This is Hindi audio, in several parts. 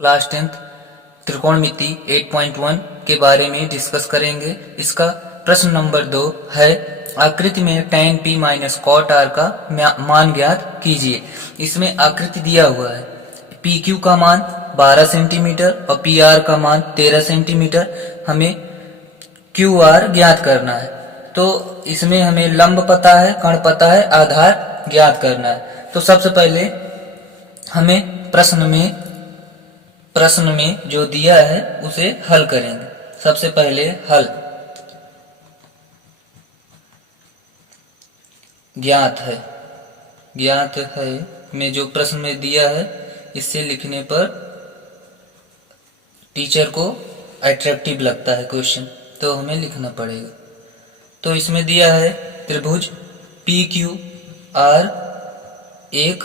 क्लास 10 त्रिकोणमिति 8.1 के बारे में डिस्कस करेंगे। इसका प्रश्न नंबर 2 है, आकृति में tan p minus cot r का मान ज्ञात कीजिए। इसमें आकृति दिया हुआ है, PQ का मान 12 सेंटीमीटर और PR का मान 13 सेंटीमीटर। हमें QR ज्ञात करना है। तो इसमें हमें लंब पता है, कर्ण पता है, आधार ज्ञात करना है। तो सबसे पहले हमें प्रश्न में जो दिया है उसे हल करेंगे। सबसे पहले हल ज्ञात है में जो प्रश्न में दिया है, इससे लिखने पर टीचर को अट्रैक्टिव लगता है क्वेश्चन, तो हमें लिखना पड़ेगा। तो इसमें दिया है त्रिभुज PQR एक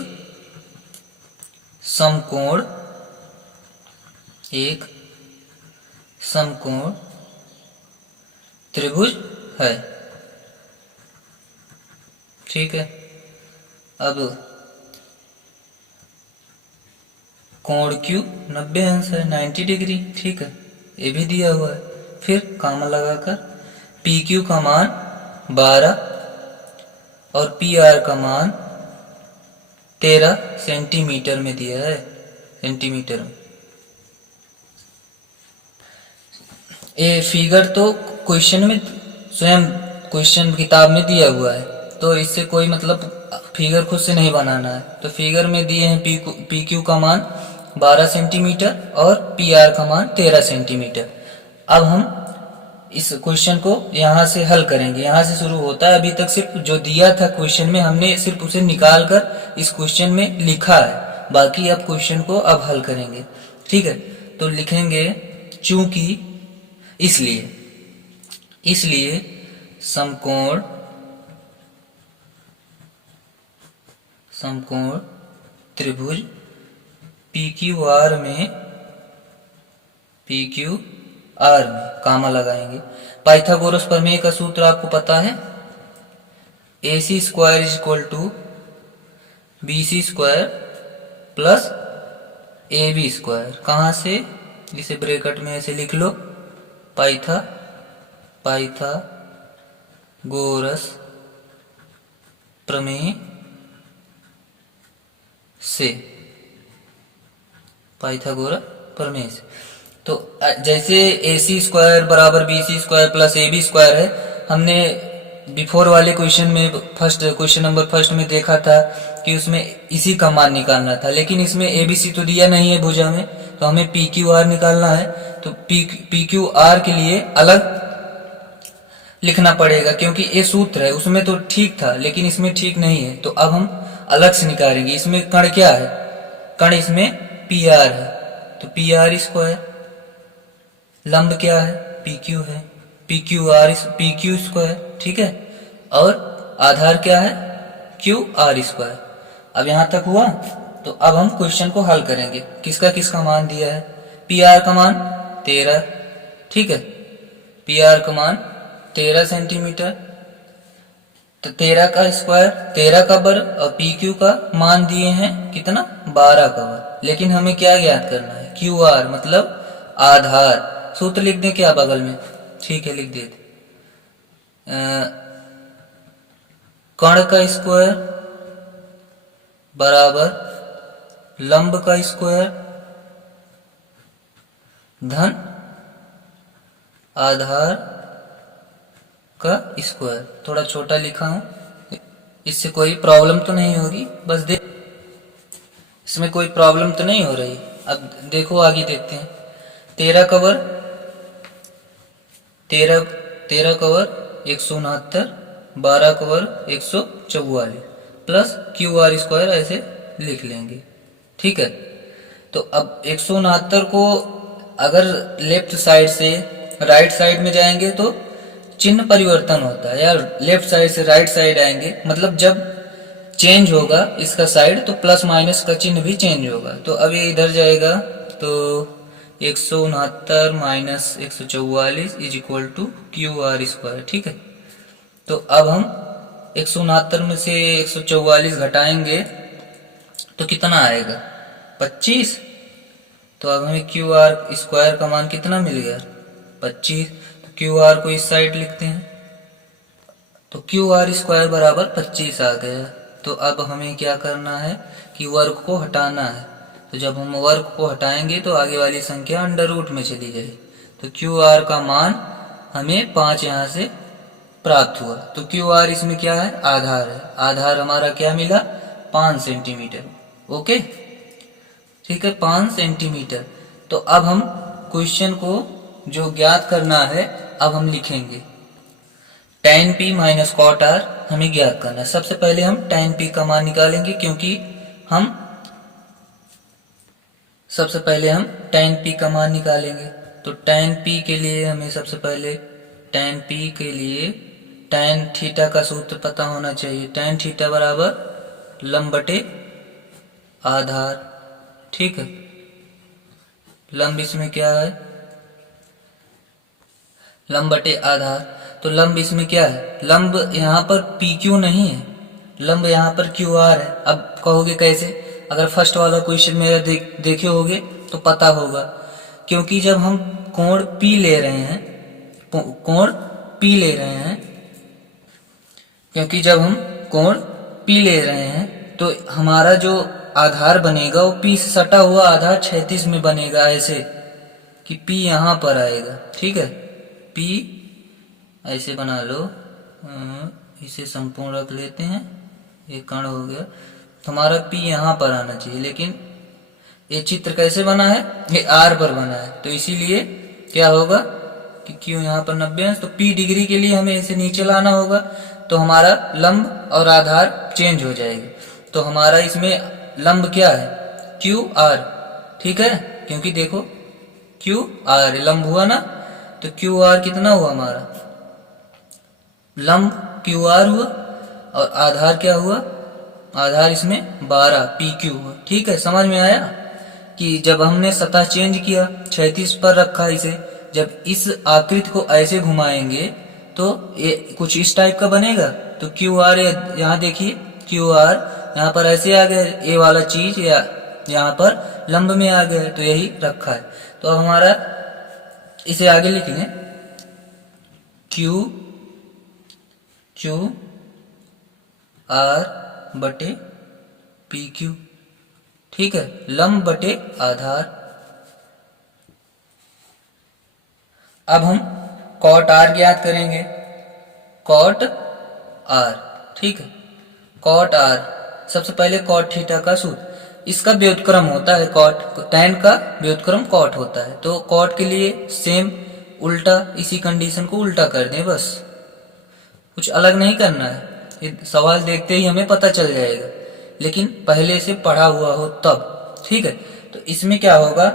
समकोण त्रिभुज है। ठीक है। अब कोण Q 90 अंश है, 90 डिग्री। ठीक है, ये भी दिया हुआ है। फिर कॉमा लगाकर PQ का मान 12 और PR का मान 13 सेंटीमीटर में दिया है, सेंटीमीटर में। ये फिगर तो क्वेश्चन में स्वयं क्वेश्चन किताब में दिया हुआ है, तो इससे कोई मतलब फिगर खुद से नहीं बनाना है। तो फिगर में दिए हैं PQ का मान 12 सेंटीमीटर और PR का मान 13 सेंटीमीटर। अब हम इस क्वेश्चन को यहाँ से हल करेंगे। यहाँ से शुरू होता है। अभी तक सिर्फ जो दिया था क्वेश्चन में, हमने सिर्फ उसे निकाल कर इस क्वेश्चन में लिखा है। बाकी अब क्वेश्चन को अब हल करेंगे। ठीक है, तो लिखेंगे चूंकि इसलिए समकोण त्रिभुज PQR में कॉमा लगाएंगे। पाइथागोरस प्रमेय का सूत्र आपको पता है, AC square is equal to BC square plus AB square. कहाँ से? जिसे ब्रैकेट में ऐसे लिख लो, पाइथागोरस प्रमेय से, पाइथागोरस प्रमेय से। तो जैसे AC स्क्वायर बराबर BC square plus AB square है, हमने बिफोर वाले क्वेश्चन में क्वेश्चन नंबर फर्स्ट में देखा था कि उसमें इसी का मान निकालना था, लेकिन इसमें ABC तो दिया नहीं है भुजा में, तो हमें PQR निकालना है। तो PQR के लिए अलग लिखना पड़ेगा, क्योंकि ये सूत्र है, उसमें तो ठीक था लेकिन इसमें ठीक नहीं है। तो अब हम अलग से निकालेंगे। इसमें कण क्या है? कण इसमें PR है, तो PR स्क्वायर। लंब क्या है? PQ है, PQ स्क्वायर। ठीक है, और आधार क्या है? QR square. अब यहां तक हुआ। तो अब हम क्वेश्चन को हल करेंगे। किसका मान दिया है? PR का मान 13। ठीक है, PR का मान 13 सेंटीमीटर। तो 13 का स्क्वायर 13 का वर्ग और PQ का मान दिए हैं कितना? 12 का वर्ग। लेकिन हमें क्या ज्ञात करना है? QR मतलब आधार। सूत्र लिख दें क्या बगल में? ठीक है, लिख देते। कण का स्क्वायर बराबर लंब का स्क्वायर धन आधार का स्क्वायर। थोड़ा छोटा लिखा हूं, इससे कोई प्रॉब्लम तो नहीं होगी? बस देख, इसमें कोई प्रॉब्लम तो नहीं हो रही। अब देखो आगे देखते हैं। 13 का वर्ग 169, 12 का वर्ग 144 प्लस QR स्क्वायर ऐसे लिख लेंगे। ठीक है, तो अब 169 को अगर लेफ्ट साइड से राइट साइड में जाएंगे तो चिन्ह परिवर्तन होता है, या लेफ्ट साइड से राइट साइड आएंगे, मतलब जब चेंज होगा इसका साइड तो प्लस माइनस का चिन्ह भी चेंज होगा। तो अब ये इधर जाएगा, तो 169 minus 144 is equal to QR square. ठीक है, तो अब हम 169 में से 144 घटाएंगे तो कितना आएगा? 25। तो अब हमें क्यू आर स्क्वायर का मान कितना मिल गया 25। तो क्यू आर को इस साइड लिखते हैं, तो क्यू आर स्क्वायर बराबर 25 आ गया। तो अब हमें क्या करना है कि वर्ग को हटाना है। तो जब हम वर्ग को हटाएंगे तो आगे वाली संख्या अंडर रूट में चली जाएगी। तो क्यू आर का मान हमें 5 यहाँ से प्राप्त हुआ। तो क्यू आर इसमें क्या है, आधार है। आधार हमारा क्या मिला 5 सेंटीमीटर। ओके, ठीक है, 5 सेंटीमीटर। तो अब हम क्वेश्चन को जो ज्ञात करना है अब हम लिखेंगे tan p minus cot R हमें ज्ञात करना है। सबसे पहले हम tan p का मान निकालेंगे, क्योंकि हम सबसे पहले हम tan p का मान निकालेंगे। तो tan p के लिए हमें सबसे पहले tan p के लिए tan थीटा का सूत्र पता होना चाहिए। tan थीटा बराबर लंब बटे आधार। ठीक है, लंब इसमें क्या है, लंब बटे आधार। तो लंब इसमें क्या है, लंब यहाँ पर पी क्यू नहीं है, लंब यहाँ पर क्यू आर है। अब कहोगे कैसे, अगर फर्स्ट वाला क्वेश्चन मेरा देखे होगे तो पता होगा, क्योंकि जब हम कोण पी ले रहे हैं, कोण पी ले रहे हैं, क्योंकि जब हम कोण पी ले रहे हैं तो हमारा जो आधार बनेगा वो पी से सटा हुआ आधार क्षैतिज में बनेगा, ऐसे कि पी यहाँ पर आएगा। ठीक है, पी ऐसे बना लो, इसे संपूर्ण रख लेते हैं, ये कण हो गया। तो हमारा पी यहाँ पर आना चाहिए, लेकिन ये चित्र कैसे बना है, ये आर पर बना है। तो इसीलिए क्या होगा कि क्यों यहाँ पर 90 है, तो पी डिग्री के लिए हमें इसे नीचे लाना होगा, तो हमारा लंब और आधार चेंज हो जाएगा। तो हमारा इसमें लंब क्या है, क्यू आर। ठीक है, क्योंकि देखो क्यू आर लंब हुआ ना, तो क्यू आर कितना हुआ हमारा, लंब क्यू आर हुआ और आधार क्या हुआ, आधार इसमें 12 पी क्यू हुआ। ठीक है, समझ में आया कि जब हमने सतह चेंज किया, क्षैतिज पर रखा इसे, जब इस आकृति को ऐसे घुमाएंगे तो ये कुछ इस टाइप का बनेगा। तो क्यू आर यहाँ देखिए, क्यू आर यहाँ पर ऐसे आ गया, ये वाला चीज या यहाँ पर लंब में आ गया, तो यही रखा है। तो अब हमारा इसे आगे लिख लें, क्यू क्यू आर बटे पी क्यू। ठीक है, लंब बटे आधार। अब हम कॉट आर ज्ञात करेंगे, कॉट आर। ठीक है, कॉट आर, सबसे पहले कॉट थीटा का सूत्र, इसका व्युत्क्रम होता है कॉट, टैन का व्युत्क्रम कॉट होता है। तो कॉट के लिए सेम उल्टा, इसी कंडीशन को उल्टा कर दें, बस कुछ अलग नहीं करना है। ये सवाल देखते ही हमें पता चल जाएगा, लेकिन पहले से पढ़ा हुआ हो तब। ठीक है, तो इसमें क्या होगा,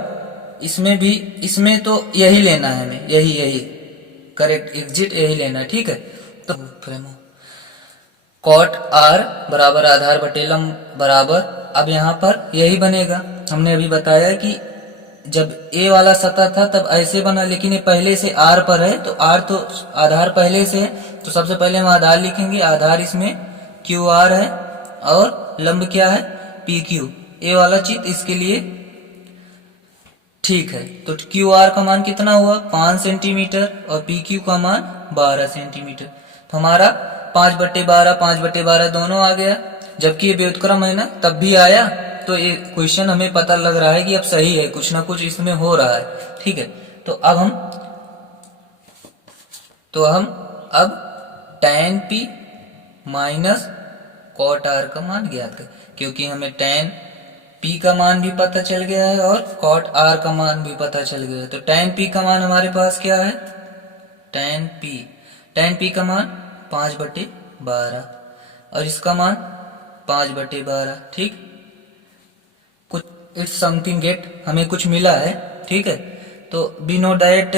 इसमें भी, इसमें तो यही लेना है हमें, यही करेक्ट एग्जिट यही लेना है। ठीक है, तो कॉट आर बराबर आधार बटे लंब बराबर, अब यहाँ पर यही बनेगा। हमने अभी बताया कि जब ए वाला सतह था तब ऐसे बना, लेकिन ये पहले से आर पर है, तो आर तो आधार पहले से है, तो सबसे पहले हम आधार लिखेंगे। आधार इसमें क्यू आर है और लंब क्या है पी क्यू, ए वाला चित्र इसके लिए। ठीक है, तो क्यू आर का मान कितना हुआ 5 सेंटीमीटर और पी क्यू का मान 12 सेंटीमीटर। तो हमारा 5/12 5/12 दोनों आ गया, जबकि ये व्युत्क्रम है ना तब भी आया। तो ये क्वेश्चन हमें पता लग रहा है कि अब सही है, कुछ ना कुछ इसमें हो रहा है। ठीक है, तो अब हम tan p minus cot R का मान ज्ञात करें, क्योंकि हमें tan p का मान भी पता चल गया है और कॉट आर का मान भी पता चल गया है। तो tan p का मान हमारे पास क्या है, tan p का मान 5/12 और इसका मान 5/12। ठीक, कुछ इट्स समथिंग गेट, हमें कुछ मिला है। ठीक है, तो वी नो दैट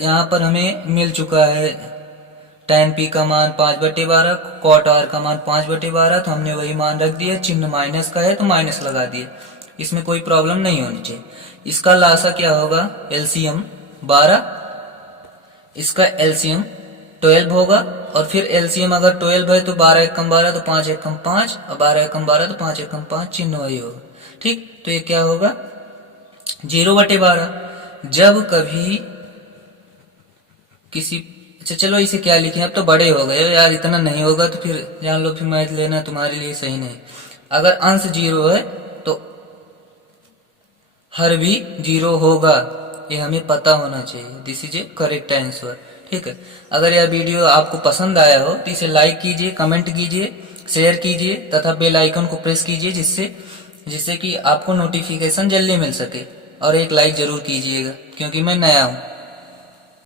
यहाँ पर हमें मिल चुका है tan p का मान 5/12, कॉट आर का मान 5/12, तो हमने वही मान रख दिया। चिन्ह माइनस का है तो माइनस लगा दिए, इसमें कोई प्रॉब्लम नहीं होनी चाहिए। इसका लासा क्या होगा, एलसीएम 12, इसका एलसीएम 12 होगा, और फिर एलसीएम अगर 12 है तो 12 एकम 12 तो 5 एकम 5, और 12 एकम 12 तो 5 एकम 5, चिन्ह वही होगा। ठीक, तो ये क्या होगा 0/12। जब कभी किसी, अच्छा चलो इसे क्या लिखें, अब तो बड़े हो गए हो यार, इतना नहीं होगा तो फिर जान लो फिर मैथ लेना तुम्हारे लिए सही नहीं। अगर अंश 0 है तो हर भी 0 होगा, ये हमें पता होना चाहिए। This is A correct answer. ठीक है, अगर यह वीडियो आपको पसंद आया हो तो इसे लाइक कीजिए, कमेंट कीजिए, शेयर कीजिए तथा बेल आइकन को प्रेस कीजिए, जिससे जिससे कि आपको नोटिफिकेशन जल्दी मिल सके। और एक लाइक जरूर कीजिएगा क्योंकि मैं नया हूँ।